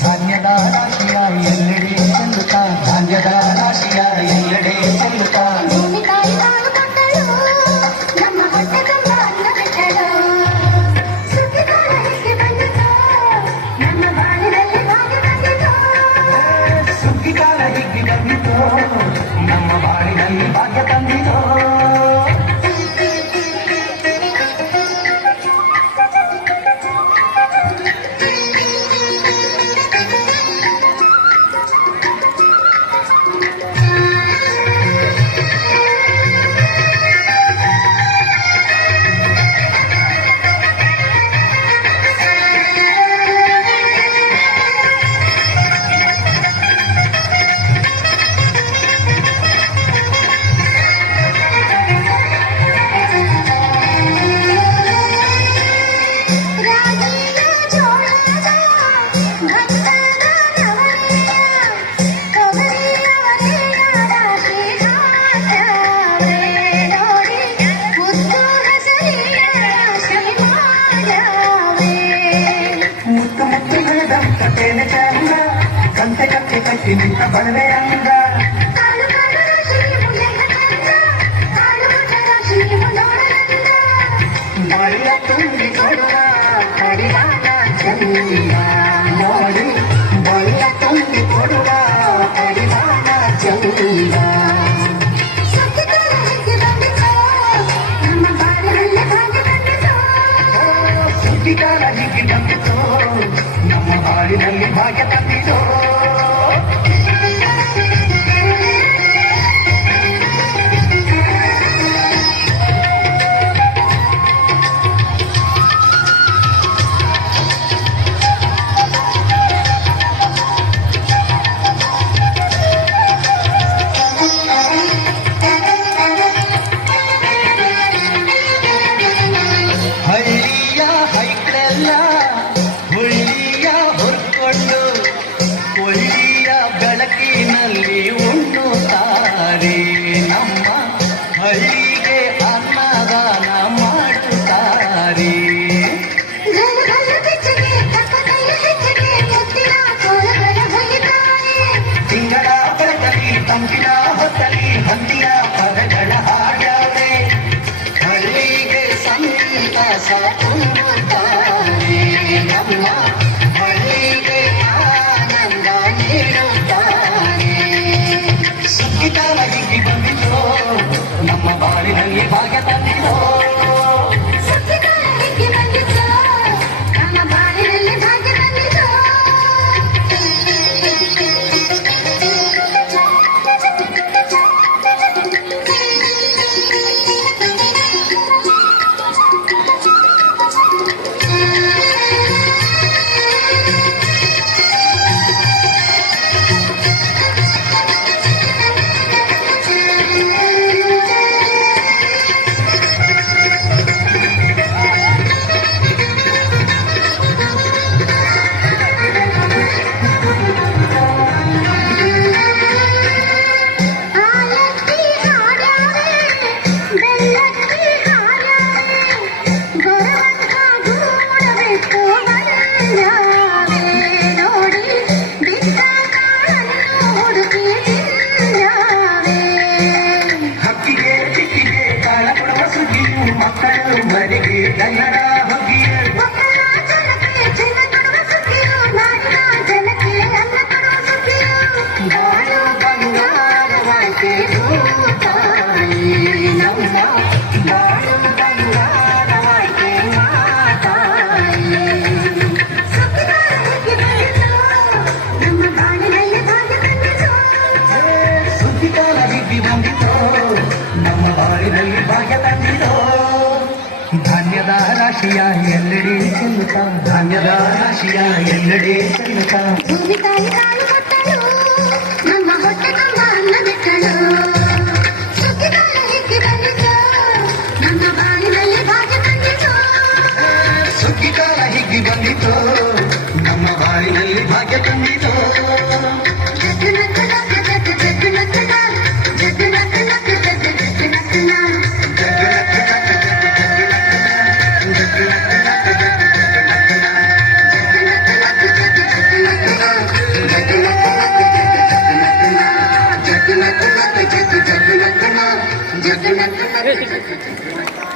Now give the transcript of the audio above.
ಧಾನ್ಯದ ರಾಶಿಯ ಎಲ್ಲೆಡೆ ಚೆಲ್ಲುತ್ತಾ ಧಾನ್ಯದ ರಾಶಿಯ ಎಲ್ಲೆಡೆ ಚೆಲ್ಲುತ್ತಾ ಸುಗ್ಗಿಕಾಲ ಹಿಗ್ಗಿ ಬಂದಿತು ನಮ್ಮ ಬಾಳಿನಲ್ಲಿ ಭಾಗ್ಯ ತಂದಿತು ಕಟ್ಟಿ ನಿಂತ ಬಡವೆ ಅಂಗ ಬಳ್ಳ ತುಂಬಿ ಕೊಡುವ ಕಡಿವಾಣ ಚಂದ ನೋಡಿ ಬಳ್ಳ ತುಂಬಿ ಕೊಡುವ ಕಡಿವಾಣ ಚಂದ ಸುದ್ದಿಗಾರ ಹೀಗೆ ಬಂದಿತು ನಮ್ಮ ಬಾಳಿನಲ್ಲಿ ಭಾಗ್ಯ ತಂದಿತು ಬೆಳಕಿನಲ್ಲಿ ಉಣ್ಣುತ್ತಾರೆ ನಮ್ಮ ಹಳ್ಳಿಗೆ ಅನ್ನದಾನ ಮಾಡುತ್ತಾರೆ ತಿಂಗಳ ಬೆಳಕಲ್ಲಿ ತಂಪಿನ ಹೊತ್ತಲಿ ಹಂದಿಯ ಪದಗಳ ಹಾಡವೆ ಹಳ್ಳಿಗೆ ಸಂತಸ ತುಂಬುತ್ತಾರೆ ನಮ್ಮ ಹಳ್ಳಿಗೆ ಆನಂದ ನೀಡುತ್ತಾರೆ ಸುಗ್ಗಿಕಾಲ ಹಿಗ್ಗಿ ಬಂದಿತು ನಮ್ಮ ಬಾಳಿನಲ್ಲಿ ಭಾಗ್ಯ ತಂದಿತು ನಮ್ಮ ಬಾಳಿನಲ್ಲಿ ಭಾಗ್ಯ ತಂದಿತು ರಾಶಿಯ ಎಲ್ಲೆಡೆ ಚೆಲ್ಲುತ್ತ ಧಾನ್ಯದ ರಾಶಿಯ ಎಲ್ಲೆಡೆ ಚೆಲ್ಲುತ್ತ ಭೂಮಿ ತಾಯಿ ಕಾಲು ಕೊಟ್ಟಳು ನಮ್ಮ ಹೊಟ್ಟೆ ತುಂಬ ಅನ್ನ ಬಿಟ್ಟಳು ಸುಗ್ಗಿಕಾಲ ಹಿಕ್ಕಿ ಬಂದಿತು ನಮ್ಮ ಬಾಳಿನಲ್ಲಿ ಭಾಗ್ಯ ತಂದಿತು ಸುಗ್ಗಿಕಾಲ ಹಿಗ್ಗಿ ಬಂದಿತು ನಮ್ಮ ಬಾಳಿನಲ್ಲಿ ಭಾಗ್ಯ ತಂದಿತು ಜಗ್ಗು ನಕ್ಕು ನಕ್ಕು ಜಗ್ಗು ಜಗ್ಗು ನಕ್ಕು ನಾ ಜಗ್ಗು ನಕ್ಕು ನಕ್ಕು ಜಗ್ಗು ಜಗ್ಗು ನಕ್ಕು ನಾ ಜಗ್ಗು ನಕ್ಕು ನಕ್ಕು ಜಗ್ಗು ಜಗ್ಗು ನಕ್ಕು ನಾ ಜಗ್ಗು ನಕ್ಕು ನಕ್ಕು